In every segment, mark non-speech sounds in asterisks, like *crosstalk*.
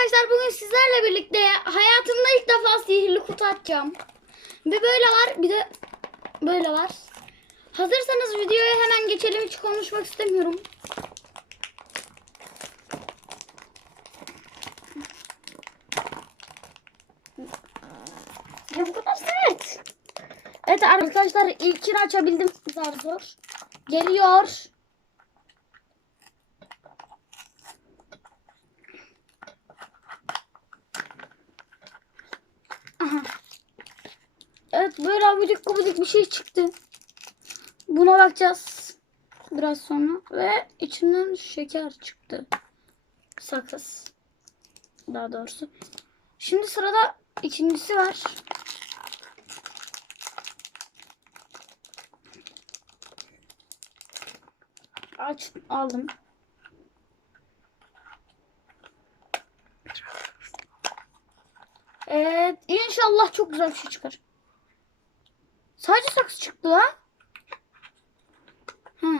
arkadaşlar bugün sizlerle birlikte hayatımda ilk defa sihirli kutu açacağım. Bir böyle var bir de böyle var. Hazırsanız videoya hemen geçelim hiç konuşmak istemiyorum. Ya bu kadar sert. Evet arkadaşlar ilkini açabildim zar zor. Geliyor. Evet böyle abidik gubidik bir şey çıktı. Buna bakacağız. Biraz sonra. Ve içinden şeker çıktı. Sakız. Daha doğrusu. Şimdi sırada ikincisi var. Aç aldım. Evet, inşallah çok güzel bir şey çıkar. Sadece sakız çıktı ha? Hı.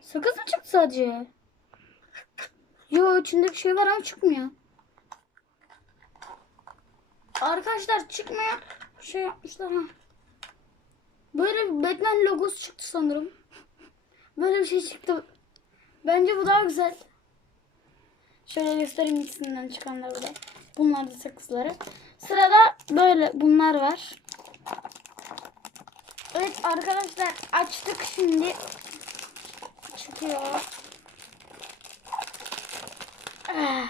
Sakız mı çıktı sadece? Yo içinde bir şey var ama çıkmıyor. Arkadaşlar çıkmıyor. Şey yapmışlar ha. Böyle bir Batman logosu çıktı sanırım. *laughs* Böyle bir şey çıktı. Bence bu daha güzel. Şöyle göstereyim ikisinden çıkanları da. Bunlar da sakızları. Sırada böyle bunlar var. Evet arkadaşlar açtık şimdi. Çıkıyor. Ah.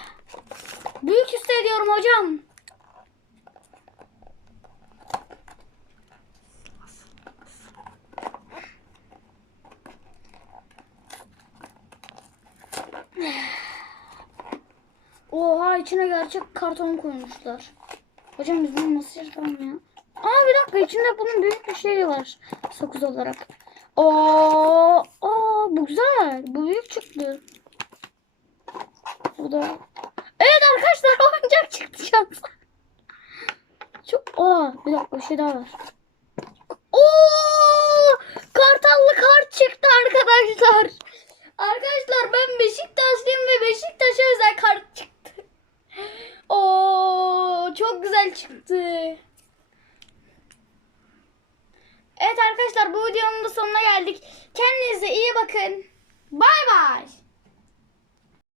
Büyük hissediyorum hocam. Oha içine gerçek karton koymuşlar. Hocam biz bunu nasıl yapalım ya? Aa bir dakika içinde bunun büyük bir şeyi var. Sakız olarak. Oo, aa bu güzel. Bu büyük çıktı. Bu da. Evet arkadaşlar *laughs* oyuncak çıktı. Çok aa bir dakika bir şey daha var. Oo! Kartallı kart çıktı arkadaşlar. Arkadaşlar ben Beşiktaşlıyım ve Beşiktaş'a özel kart çıktı. Oo çok güzel çıktı. Evet arkadaşlar bu videonun da sonuna geldik. Kendinize iyi bakın. Bay bay.